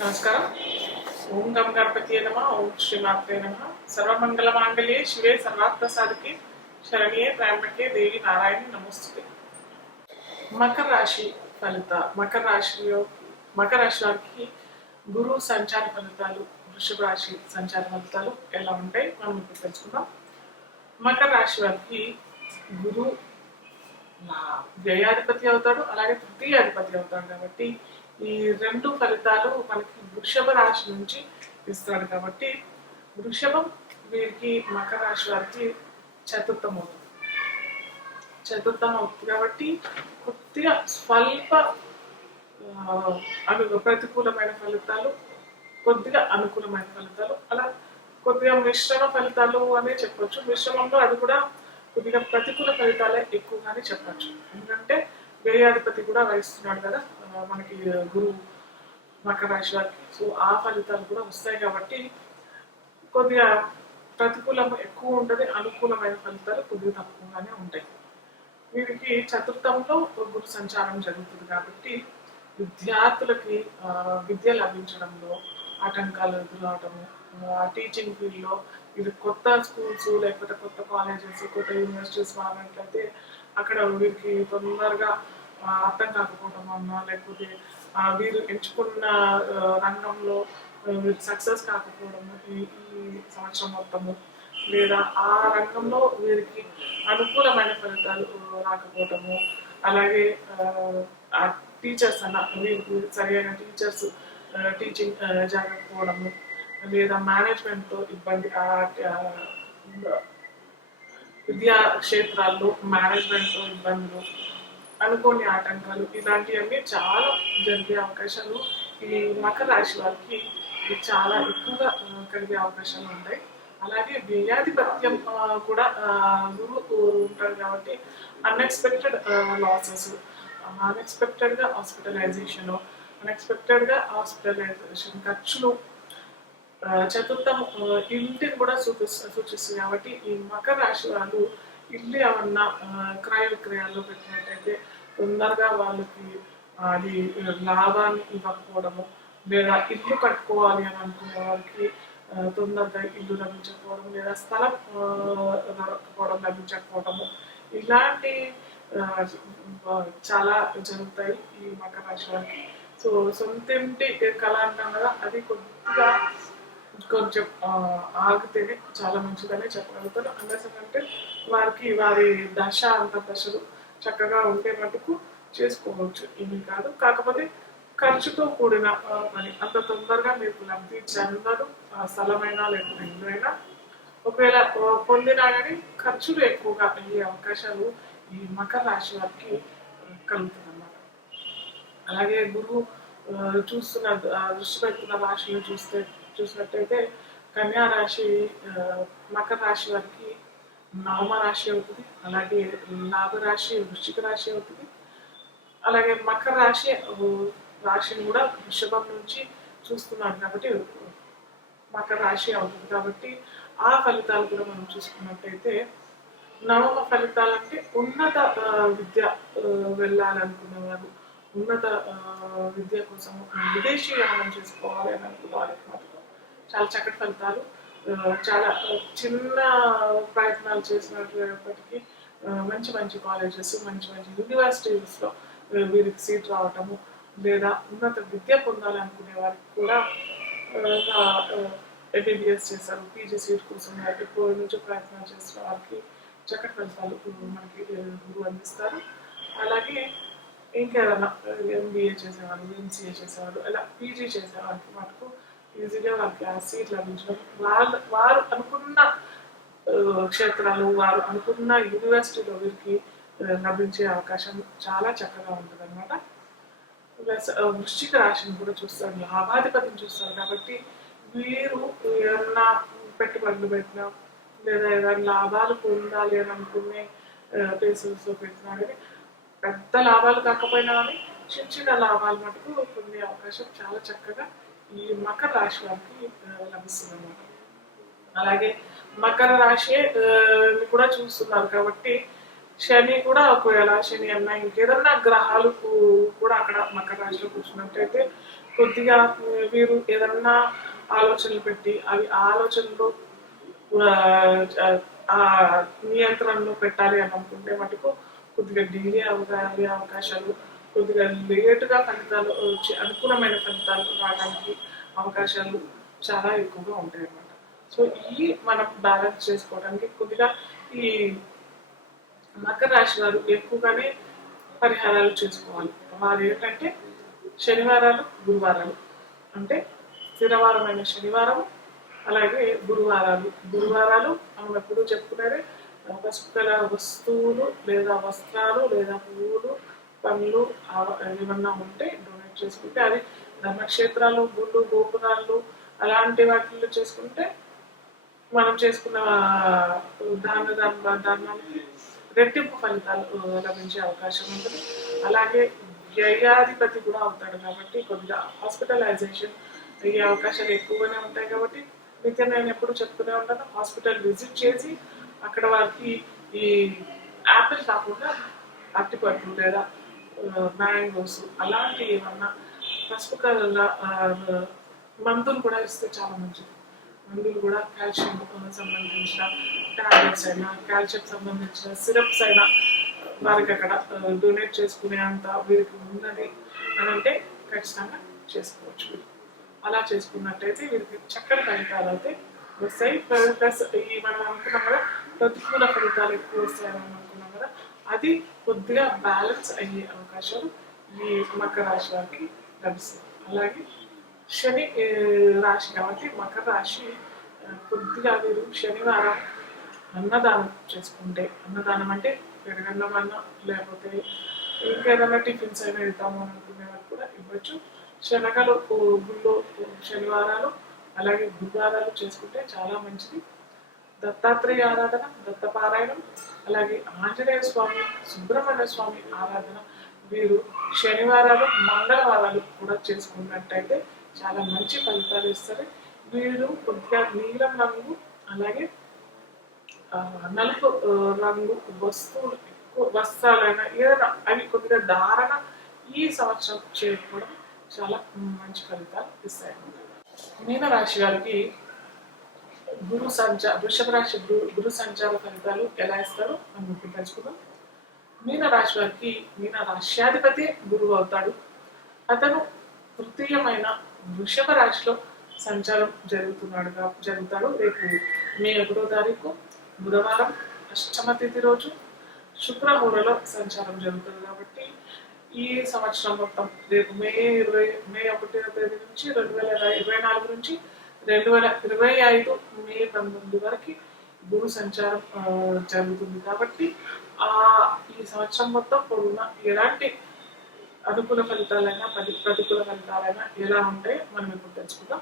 నమస్కారం. ఓం గం గణపతియే నమః. ఓం శ్రీమాత్రే నమః. సర్వమంగళ మాంగళ్యే శివే సర్వార్థ సాధకే శరణ్యే త్ర్యంబకే దేవి నారాయణి నమోస్తుతే. మకర రాశి మకర రాశి వారికి గురు సంచార ఫలితాలు, వృషభ రాశి సంచార ఫలితాలు ఎలా ఉంటాయి మనం ఇప్పుడు తెలుసుకుందాం. మకర రాశి వారికి గురు వ్యయాధిపతి అవుతాడు, అలాగే తృతీయాధిపతి అవుతాడు. కాబట్టి ఈ రెండు ఫలితాలు మనకి వృషభ రాశి నుంచి ఇస్తాడు. కాబట్టి వృషభం వీరికి మకర రాశి వారికి చతుర్థం అవుతుంది కాబట్టి కొద్దిగా స్వల్ప ప్రతికూలమైన ఫలితాలు, కొద్దిగా అనుకూలమైన ఫలితాలు, అలా కొద్దిగా మిశ్రమ ఫలితాలు అనే చెప్పొచ్చు. మిశ్రమంలో అది కూడా కొద్దిగా ప్రతికూల ఫలితాలే ఎక్కువగానే చెప్పచ్చు. ఎందుకంటే వ్యయాధిపతి కూడా వహిస్తున్నాడు కదా మనకి గురువు మకర రాశి వారికి. సో ఆ ఫలితాలు కూడా వస్తాయి కాబట్టి కొద్దిగా ప్రతికూలం ఎక్కువ ఉంటుంది, అనుకూలమైన ఫలితాలు కొద్దిగా తక్కువగానే ఉంటాయి. వీరికి చతుర్థంలో గురు సంచారం జరుగుతుంది కాబట్టి విద్యార్థులకి విద్య లభించడంలో ఆటంకాలు ఎదురవటము, టీచింగ్ ఫీల్డ్లో ఇది కొత్త స్కూల్స్ లేకపోతే కొత్త కాలేజెస్, కొత్త యూనివర్సిటీస్ వాళ్ళంటే అక్కడ వీరికి తొందరగా అర్థం కాకపోవడం అన్నా, లేకపోతే వీరు ఎంచుకున్న రంగంలో వీరు సక్సెస్ కాకపోవడము ఈ సంవత్సరం మొత్తము, లేదా ఆ రంగంలో వీరికి అనుకూలమైన ఫలితాలు రాకపోవటము, అలాగే ఆ టీచర్స్ అన్న వీరికి సరైన టీచర్స్ టీచింగ్ జరగకపోవడము, లేదా మేనేజ్మెంట్తో ఇబ్బంది, విద్యా క్షేత్రాల్లో మేనేజ్మెంట్తో ఇబ్బందులు, అనుకోని ఆటంకాలు, ఇలాంటివన్నీ చాలా జరిగే అవకాశాలు ఈ మకర రాశి వారికి చాలా ఎక్కువగా కలిగే అవకాశాలు ఉంటాయి. అలాగే వ్యయాధిపత్యం కూడా గురువు ఉంటారు కాబట్టి అన్ఎక్స్పెక్టెడ్ లాసెస్, అన్ఎక్స్పెక్టెడ్గా హాస్పిటలైజేషన్ ఖర్చులు, చతుర్థం ఇంటిని కూడా సూచిస్తుంది. కాబట్టి ఈ మకర రాశి వాళ్ళు ఇల్లు ఏమన్నా క్రయ విక్రయాల్లో పెట్టినట్టయితే తొందరగా వాళ్ళకి అది లాభాన్ని ఇవ్వకపోవడము, లేదా ఇల్లు కట్టుకోవాలి అని అనుకునే వారికి తొందరగా ఇల్లు లభించకపోవడం, లేదా స్థలం లభించకపోవడము, ఇలాంటి చాలా జరుగుతాయి ఈ మకర రాశి వారికి. సో సొంతింటి కళ అంటాం కదా, అది కొద్దిగా కొంచెం ఆగితేనే చాలా మంచిదనే చెప్పగలుగుతారు. అంటే వారికి వారి అంతర్దశలు చక్కగా ఉంటే మటుకు చేసుకోవచ్చు, ఏమీ కాదు. కాకపోతే ఖర్చుతో కూడిన పని అంత తొందరగా మీకు లబ్ధి చెందదు. స్థలమైనా లేకపోతే ఇల్లు అయినా ఒకవేళ పొందినా కానీ ఖర్చులు ఎక్కువగా అయ్యే అవకాశాలు ఈ మకర రాశి వారికి కలుగుతుంది అన్నమాట. అలాగే గురువు దృష్టి పెడుతున్న రాశిని చూసినట్టయితే కన్యా రాశి మకర రాశి వారికి నవమ రాశి అవుతుంది. అలాగే లాభరాశి వృశ్చిక రాశి అవుతుంది. అలాగే మకర రాశిని కూడా వృషభం నుంచి చూస్తున్నాడు కాబట్టి మకర రాశి అవుతుంది. కాబట్టి ఆ ఫలితాలు కూడా మనం చూసుకున్నట్టయితే నవమ ఫలితాలు అంటే ఉన్నత విద్య వెళ్ళాలనుకునేవారు, ఉన్నత విద్య కోసం విదేశీ యానం చేసుకోవాలి అని అనుకున్న వారికి మాత్రం చాలా చక్కటి ఫలితాలు. చాలా చిన్న ప్రయత్నాలు చేసినప్పటికీ మంచి మంచి కాలేజెస్, మంచి మంచి యూనివర్సిటీస్లో వీరికి సీట్ రావటము, లేదా ఉన్నత విద్య పొందాలనుకునే వారికి కూడా ఎంబీబీఎస్ చేశారు, పీజీ సీట్ కోసం ఎప్పటి నుంచో ప్రయత్నాలు చేసిన వారికి చక్కటి ఫలితాలు మనకి గురువు అందిస్తారు. అలాగే ఇంకేదైనా ఎంబీఏ చేసేవాళ్ళు, ఎంసీఏ చేసేవాళ్ళు, ఇలా పీజీ చేసేవారికి మటుకు ఈజీగా వాళ్ళకి ఆ సీట్ లభించడం, వారు అనుకున్న క్షేత్రాలు, వారు అనుకున్న యూనివర్సిటీలో వీరికి లభించే అవకాశం చాలా చక్కగా ఉంటుంది అనమాట. ప్లస్ వృశ్చిక రాశిని కూడా చూస్తారు, లాభాధిపతిని చూస్తారు. కాబట్టి వీరు ఏమన్నా పెట్టుబడులు పెట్టినా, లేదా ఏదైనా లాభాలు పొందాలి అని అనుకునే ప్లేసెస్లో పెట్టినా కానీ పెద్ద లాభాలు కాకపోయినా కానీ చిన్న చిన్న లాభాలు మటుకు పొందే అవకాశం చాలా చక్కగా ఈ మకర రాశి వారికి లభిస్తుంది అన్నమాట. అలాగే మకర రాశి కూడా చూస్తున్నారు కాబట్టి శని కూడా ఒకవేళ శని అన్న ఇంకేదన్నా గ్రహాలు కూడా అక్కడ మకర రాశిలో కూర్చున్నట్టయితే కొద్దిగా వీరు ఏదన్నా ఆలోచనలు పెట్టి అవి ఆలోచనలు ఆ నియంత్రణలో పెట్టాలి అని అనుకుంటే మటుకు కొద్దిగా డిలే అయ్యే అవకాశాలు, కొద్దిగా లేటుగా ఫలితాలు వచ్చి అనుకూలమైన ఫలితాలు రావడానికి అవకాశాలు చాలా ఎక్కువగా ఉంటాయి అన్నమాట. సో ఈ మనం బ్యాలెన్స్ చేసుకోవడానికి కొద్దిగా ఈ మకర రాశి వారు ఎక్కువగానే పరిహారాలు చేసుకోవాలి. వారు ఏంటంటే శనివారాలు గురువారాలు, అంటే స్థిరవారమైన శనివారం అలాగే గురువారాలు మనం ఎప్పుడు చెప్పుకునేది పసుపు కలర్ వస్తువులు లేదా వస్త్రాలు లేదా పువ్వులు పండ్లు ఏమన్నా ఉంటే డొనేట్ చేసుకుంటే, అది ధర్మక్షేత్రాలు గుళ్ళు గోపురాలు అలాంటి వాటిల్లో చేసుకుంటే మనం చేసుకున్న దానానికి రెట్టింపు ఫలితాలు లభించే అవకాశం ఉంటుంది. అలాగే వ్యయాధిపతి కూడా అవుతాడు కాబట్టి కొద్దిగా హాస్పిటలైజేషన్ అయ్యే అవకాశాలు ఎక్కువగానే ఉంటాయి. కాబట్టి నిత్యం నేను ఎప్పుడు చెప్తూనే ఉంటాను, హాస్పిటల్ విజిట్ చేసి అక్కడ వారికి ఈ యాపిల్ కాకుండా అరటిపళ్ళు లేదా మ్యాంగోస్ అలాంటి ఏమన్నా పసుపు కలర్ల మందులు కూడా ఇస్తే చాలా మంచిది. మందులు కూడా కాల్షియం సంబంధించిన టాబ్లెట్స్ అయినా, కాల్షియం సంబంధించిన సిరప్స్ అయినా వారికి అక్కడ డొనేట్ చేసుకునే అంత వీరికి ఉన్నది అని అంటే ఖచ్చితంగా చేసుకోవచ్చు. అలా చేసుకున్నట్టయితే వీరికి చక్కటి ఫలితాలు అయితే వస్తాయి. ప్లస్ ఈ మనం అనుకున్నాం కదా ప్రతికూల ఫలితాలు ఎక్కువ వస్తాయని అనుకున్నాం కదా, అది కొద్దిగా బ్యాలెన్స్ అయ్యే అవకాశాలు ఈ మకర రాశి వారికి లభిస్తుంది. అలాగే శని రాశి కాబట్టి మకర రాశి కొద్దిగా వీరు శనివారం అన్నదానం చేసుకుంటే, అన్నదానం అంటే పెరగన్నం అన్న లేకపోతే ఇంకేదన్నా టిఫిన్స్ అయినా ఇద్దాము అని అనుకునే వాళ్ళు కూడా ఇవ్వచ్చు. శనగలు గుళ్ళు శనివారాలు అలాగే గురువారాలు చేసుకుంటే చాలా మంచిది. దత్తాత్రేయ ఆరాధన, దత్తపారాయణం, అలాగే ఆంజనేయ స్వామి, సుబ్రహ్మణ్య స్వామి ఆరాధన వీరు శనివారాలు మంగళవారాలు కూడా చేసుకున్నట్టయితే చాలా మంచి ఫలితాలు ఇస్తారు. వీరు కొద్దిగా నీలం రంగు అలాగే నలుపు రంగు వస్తువులు ఎక్కువ వస్త్రాలైనా ఏదైనా అవి కొద్దిగా ధారణ ఈ సంవత్సరం చేసుకోవడం చాలా మంచి ఫలితాలు ఇస్తాయి. మీనరాశి వారికి వృషభ రాశి గురు సంచార ఫలితాలు ఎలా ఇస్తారో మనం ఇప్పుడు తెలుసుకుందాం. మీనరాశి వారికి మీన రాశ్యాధిపతి గురువు అవుతాడు. అతను తృతీయమైన వృషభ రాశిలో సంచారం జరుగుతాడు. రేపు మే 1వ తారీఖు బుధవారం అష్టమ తిథి రోజు శుక్రహోరలో సంచారం జరుగుతుంది. కాబట్టి ఈ సంవత్సరం మొత్తం రేపు మే 1వ తేదీ నుంచి 2024 నుంచి 2025 మే 19 వరకు గురు సంచారం జరుగుతుంది. కాబట్టి ఈ సంవత్సరం మొత్తం పొడవునా ఎలాంటి అనుకూల ఫలితాలైనా ప్రతికూల ఫలితాలైనా ఎలా ఉంటాయో మనం ఇప్పుడు తెలుసుకుందాం.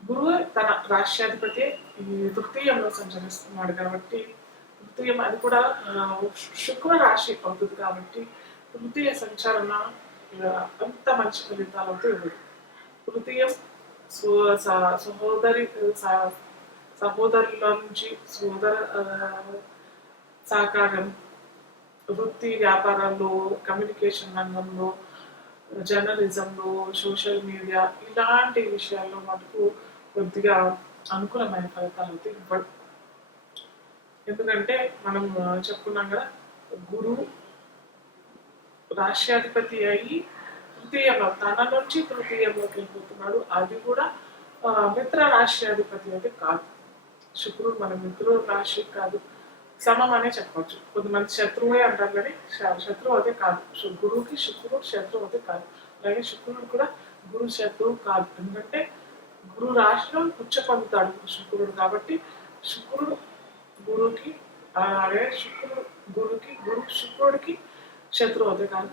గురువు తన రాష్ట్రాధిపతి ఈ తృతీయంలో సంచరిస్తున్నాడు కాబట్టి తృతీయం అది కూడా శుక్ర రాశి అవుతుంది కాబట్టి తృతీయ సంచరణ అంత మంచి ఫలితాలు అయితే ఇవ్వదు. తృతీయం సహోదరుల నుంచి సోదర సహకారం, వృత్తి వ్యాపారాల్లో, కమ్యూనికేషన్ రంగంలో, జర్నలిజంలో, సోషల్ మీడియా ఇలాంటి విషయాల్లో మటుకు కొద్దిగా అనుకూలమైన ఫలితాలు అయితే ఇవ్వడు. ఎందుకంటే మనం చెప్పుకున్నాం కదా, గురువు రాష్ట్రాధిపతి అయ్యి తృతీయంలో తన నుంచి తృతీయంలోకి వెళ్ళిపోతున్నాడు. అది కూడా మిత్ర రాష్ట్రాధిపతి అయితే కాదు. శుక్రుడు మన మిత్రుడు రాశి కాదు, సమం అనే చెప్పవచ్చు. కొంతమంది శత్రువే అంటారు కానీ శత్రువు అయితే కాదు. గురువుకి శుక్రుడు శత్రువు అయితే కాదు. అలాగే శుక్రుడు కూడా గురు శత్రువు కాదు. ఎందుకంటే గురు రాశిలో ఉచ్చ పొందుతాడు శుక్రుడు కాబట్టి శుక్రుడు గురువుకి అలాగే శుక్రుడికి శత్రువు అయితే కాదు,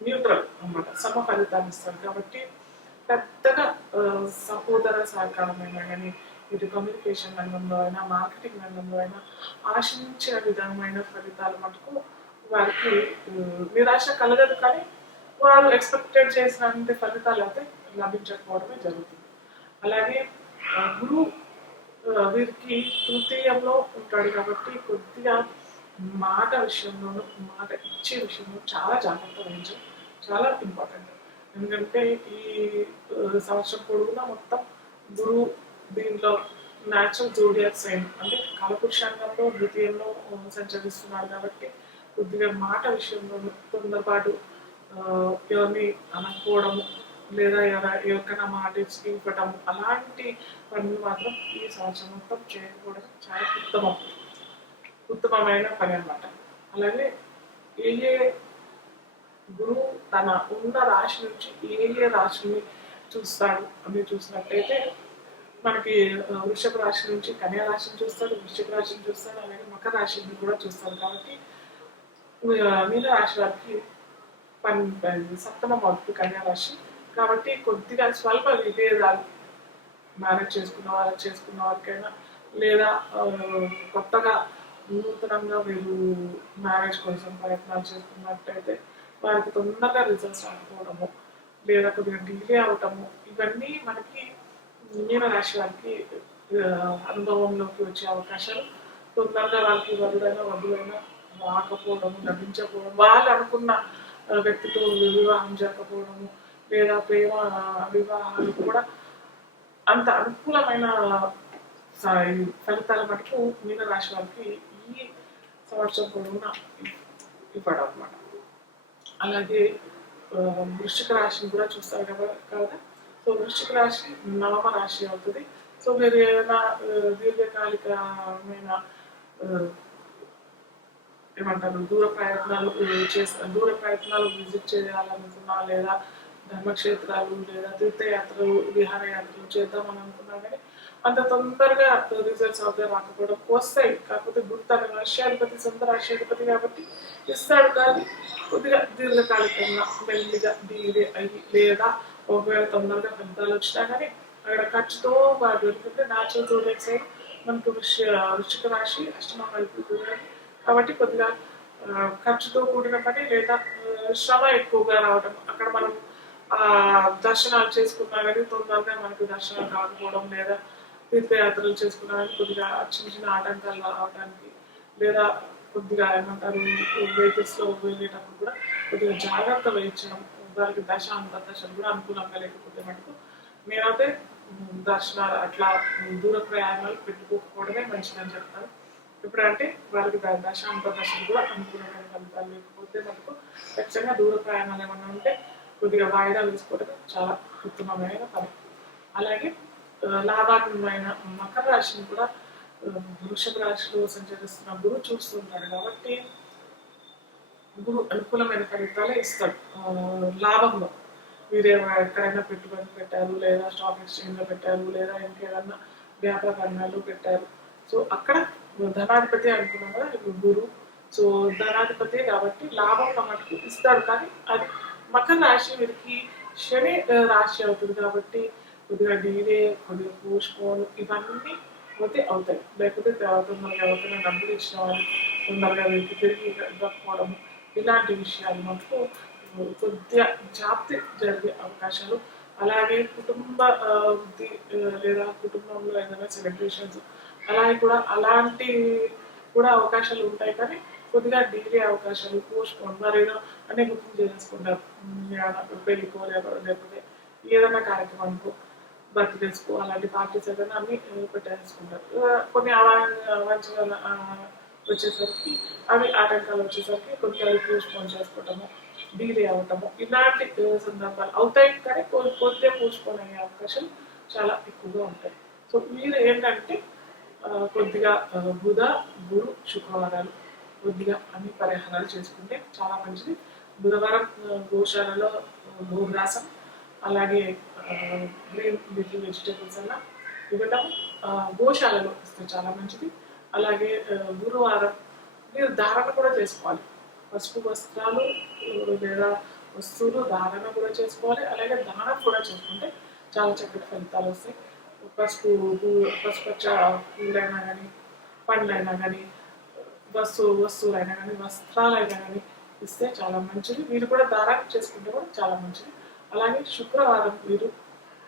న్యూట్రల్ అన్నమాట, సమ ఫలితాన్ని ఇస్తాడు. కాబట్టి పెద్దగా సహోదర సహకారమైన కానీ ఇటు కమ్యూనికేషన్ రంగంలో అయినా మార్కెటింగ్ రంగంలో అయినా ఆశించిన విధమైన ఫలితాలు మటుకు వారికి నిరాశ కలగదు. కానీ వారు ఎక్స్పెక్టెడ్ చేసినంత ఫలితాలు అయితే లభించకపోవడమే జరుగుతుంది. అలాగే గురువు వీరికి తృతీయంలో ఉంటాడు కాబట్టి కొద్దిగా మాట విషయంలోనూ మాట ఇచ్చే విషయంలో చాలా జాగ్రత్త వహించడం చాలా ఇంపార్టెంట్. ఎందుకంటే ఈ సంవత్సరం పొడుగునా మొత్తం గురువు దీంట్లో న్యాచురల్ జోడియాక్ సైన్ అంటే కాలపురుషాంగంలో ద్వితీయంలో సంచరిస్తున్నాడు కాబట్టి కొద్దిగా మాట విషయంలో తొందరపాటు ఎవరిని అనకపోవడము లేదా ఎవరికైనా మాట ఇవ్వటము అలాంటి పనులు మాత్రం ఈ సంవత్సరం మొత్తం చేయకపోవడం చాలా ఉత్తమమైన పని అన్నమాట. అలాగే ఏ ఏ గురువు తన ఉన్న రాశి నుంచి ఏ ఏ రాశిని చూస్తాడు అని చూసినట్టయితే మనకి వృషభ రాశి నుంచి కన్యా రాశిని చూస్తాడు, వృశ్చిక రాశిని చూస్తాడు, అలాగే మకర రాశిని కూడా చూస్తాడు. కాబట్టి మీన రాశి వారికి సప్తమ మొదటి కన్యా రాశి కాబట్టి కొద్దిగా స్వల్ప విభేదాలు మ్యారేజ్ చేసుకున్న వారికైనా లేదా కొత్తగా నూతనంగా మీరు మ్యారేజ్ కోసం ప్రయత్నాలు చేస్తున్నట్టయితే వారికి తొందరగా రిజల్ట్స్ రాకపోవడము లేదా కొద్దిగా డిలే అవటము ఇవన్నీ మనకి మీన రాశి వారికి అనుభవంలోకి వచ్చే అవకాశాలు తొందరగా వాళ్ళకి వధువైనా రాకపోవడము లభించకపోవడం వాళ్ళు అనుకున్న వ్యక్తితో వివాహం జరగకపోవడము లేదా ప్రేమ వివాహాలు కూడా అంత అనుకూలమైన ఫలితాల మటుకు మీన రాశి వారికి ఈ సంవత్సరం పొడవునా ఇవ్వడం అన్నమాట. అలాగే వృశ్చిక రాశిని కూడా చూస్తారు కదా. సో వృశ్చిక రాశి నవమ రాశి అవుతుంది. సో మీరు ఏదైనా దీర్ఘకాలికమైన ఏమంటారు దూర ప్రయత్నాలు విజిట్ చేయాలనుకున్నా లేదా ధర్మక్షేత్రాలు లేదా తీర్థయాత్రలు విహారయాత్రలు చేద్దామని అనుకున్నా కానీ అంత తొందరగా రిజల్ట్స్ అవుతాయి రాకపోవడం వస్తాయి. కాకపోతే గురు తన రాష్ట్రాధిపతి సొంత రాష్ట్రాధిపతి కాబట్టి ఇస్తాడు, కానీ కొద్దిగా దీర్ఘకాలికంగా మెల్లిగా డిలే అయ్యి లేదా ఒకవేళ తొందరగా ఫలితాలు వచ్చినా కానీ అక్కడ ఖర్చుతో బాగా ఎందుకంటే న్యాచురల్ జోడియాక్ సైడ్ మనకు వృశ్చిక రాశి అష్టమ వైపు కాబట్టి కొద్దిగా ఖర్చుతో కూడిన పని లేదా శ్రమ ఎక్కువగా రావడం అక్కడ మనం దర్శనాలు చేసుకున్నా కానీ తొందరగా మనకు దర్శనాలు కాకపోవడం లేదా తీర్థయాత్రలు చేసుకున్నా కానీ కొద్దిగా చిన్న చిన్న ఆటంకాలు రావడానికి లేదా కొద్దిగా ఏమంటారు వెహికల్స్లో వెళ్ళేటప్పుడు కూడా కొద్దిగా జాగ్రత్త వహించడం వారికి దశలు కూడా అనుకూలంగా లేకపోతే మటుకు నేనైతే దర్శనాలు అట్లా దూర ప్రయాణాలు పెట్టుకోకపోవడమే మంచిదని చెప్తాను. ఎప్పుడంటే వాళ్ళకి దశలు కూడా అనుకూలమైన ఫలితాలు లేకపోతే మటుకు ఖచ్చితంగా దూర ప్రయాణాలు ఏమన్నా ఉంటే కొద్దిగా వాయిదా వేసుకోవడం చాలా ఉత్తమమైన పని. అలాగే లాభాత్మకమైన మకర రాశిని కూడా వృషభ రాశిలో సంచరిస్తున్న గురువు చూస్తుంటాడు కాబట్టి గురువు అనుకూలమైన ఫలితాలే ఇస్తాడు. లాభంలో మీరు ఎక్కడైనా పెట్టుబడి పెట్టారు లేదా స్టాక్ ఎక్స్చేంజ్లో పెట్టారు లేదా ఇంకేదన్నా వ్యాపార రంగాల్లో పెట్టారు. సో అక్కడ ధనాధిపతి అనుకున్నాం కదా ఇప్పుడు గురువు. సో ధనాధిపతి కాబట్టి లాభం మటుకు ఇస్తాడు, కానీ అది మకర రాశి వీరికి శని రాశి అవుతుంది కాబట్టి కొద్దిగా డిలే కొద్దిగా పోస్ట్పోన్ ఇవన్నీ పోతే అవుతాయి. లేకపోతే తొందరగా అవుతున్న డబ్బులు ఇచ్చిన వాళ్ళు తొందరగా వీరికి తిరిగి ఇవ్వకపోవడం ఇలాంటి విషయాలు మటుకు కొద్దిగా జాప్తి జరిగే అవకాశాలు. అలాగే కుటుంబ వృద్ధి లేదా కుటుంబంలో ఏదైనా సెలబ్రేషన్స్ అలాగే కూడా అలాంటి కూడా అవకాశాలు ఉంటాయి, కానీ కొద్దిగా డిలే అవకాశాలు పోస్ట్పోన్ మరి ఏదో అన్నీ బుకింగ్ చేసుకుంటారు పెళ్ళికో లేకపోతే ఏదైనా కార్యక్రమానికో బర్త్డేస్కో అలాంటి పార్టీస్ ఏదైనా అన్ని పెట్టేసుకుంటారు. కొన్ని అవాంఛనీయాలు వచ్చేసరికి అవి ఆటంకాలు వచ్చేసరికి కొద్దిగా అవి పోస్ట్పోన్ చేసుకోవటము డిలే అవ్వటము ఇలాంటి సందర్భాలు అవుతాయి, కానీ కొద్దిగా పోస్ట్పోన్ అయ్యే అవకాశం చాలా ఎక్కువగా ఉంటాయి. సో మీరు ఏంటంటే కొద్దిగా బుధ గురు శుక్రవారాలు కొద్దిగా అన్ని పరిహారాలు చేసుకుంటే చాలా మంచిది. బుధవారం గోశాలలో గోగ్రాసం అలాగే గ్రీన్ లీఫీ వెజిటేబుల్స్ అలా ఇవ్వటం గోశాలలో ఇస్తే చాలా మంచిది. అలాగే గురువారం మీరు ధారణ కూడా చేసుకోవాలి. పసుపు వస్త్రాలు లేదా వస్తువులు ధారణ కూడా చేసుకోవాలి. అలాగే దానం కూడా చేసుకుంటే చాలా చక్కటి ఫలితాలు వస్తాయి. పసుపచ్చ పూలైనా కానీ పండ్లైనా కానీ వస్తువులైనా కానీ వస్త్రాలైనా కానీ ఇస్తే చాలా మంచిది. మీరు కూడా దారాన్ని చేసుకుంటే కూడా చాలా మంచిది. అలాగే శుక్రవారం మీరు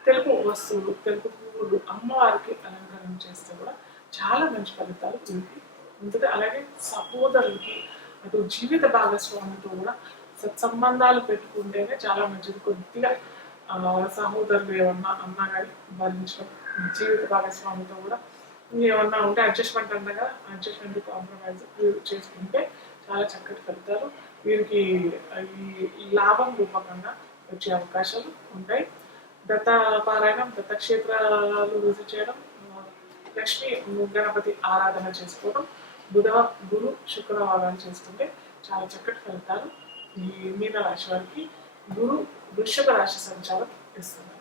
తెలుపు వస్తువులు తెలుపు పువ్వులు అమ్మవారికి అలంకరణ చేస్తే కూడా చాలా మంచి ఫలితాలు వీరికి ఉంటుంది. అలాగే సహోదరులకి అటు జీవిత భాగస్వామితో కూడా కొద్దిగా సమయాన్ని కేటాయించడం చాలా మంచిది. అలాగే కుటుంబంలో ఏదైనా చిన్న చిన్న గొడవలు జరిగినా కానీ కొద్దిగా సమయాన్ని కేటాయించి సత్సంబంధాలు పెట్టుకుంటేనే చాలా మంచిది. కొద్దిగా సహోదరులు ఏమన్నా అన్నా కానీ భరించడం, జీవిత భాగస్వామితో కూడా ఏమన్నా ఉంటే అడ్జస్ట్మెంట్ అన్నా కదా, అడ్జస్ట్మెంట్ కాంప్రమైజ్ చేసుకుంటే చాలా చక్కటి ఫలితాలు వీరికి ఈ లాభం రూపకంగా వచ్చే అవకాశాలు ఉంటాయి. దత్తాపారాయణం, దత్తక్షేత్రాలు విజిట్ చేయడం, లక్ష్మీ గణపతి ఆరాధన చేసుకోవడం, గురు శుక్రవారాలు చేసుకుంటే చాలా చక్కటి ఫలితాలు ఈ మీన రాశి వారికి గురు వృషభ రాశి సంచారం ఇస్తుంది.